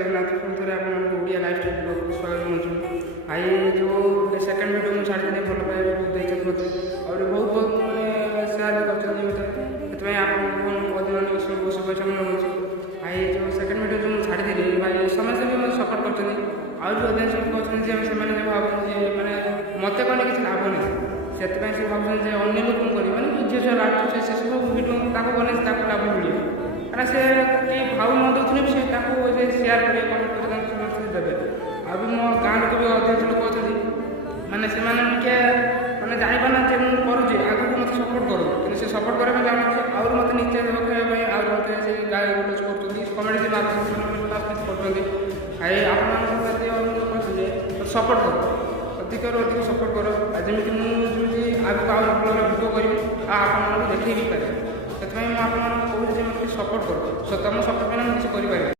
जगन्नाथ पुणी आपको Odia life style blog स्वागत जनाऊँ। भाई जो सेकेंड वीडियो मुझे छाड़ी भल पाए बहुत मत और बहुत बहुत मैंने सेयार कर मत बहुत शुभेच्छा जनाऊँ। भाई जो सेकेंड वीडियो जो मुझे छाड़ी भाई समस्त भी मतलब सपोर्ट कर अधिकांश लोग अच्छे से भावुँ मैंने मत कले किसी लाभ नहीं से भावुँ अन्य लोक मैंने झील छुआ लाभ से सब वीडियो बने लाभ मिले क्या से भाव न दूसरे भी से सेयार करेंगे कमेंट कर देवे आ मो गाँव लोग भी अधिकांश लोक अच्छा मैंने से मैंने जापार ना मुझे आगे मत सपोर्ट करूँ से सपोर्ट करने जानते आउर मत नीचे रखाई आउर मत से गाड़ी गोलच कर कमेडी करते भाई आप सपोर्ट कर अधिक सपोर्ट कर जमी मुझे आगे भिडियो करी आप देखे भी पारे से मुझे कहूँ सपोर्ट कर तुम सपोर्ट में किसी कर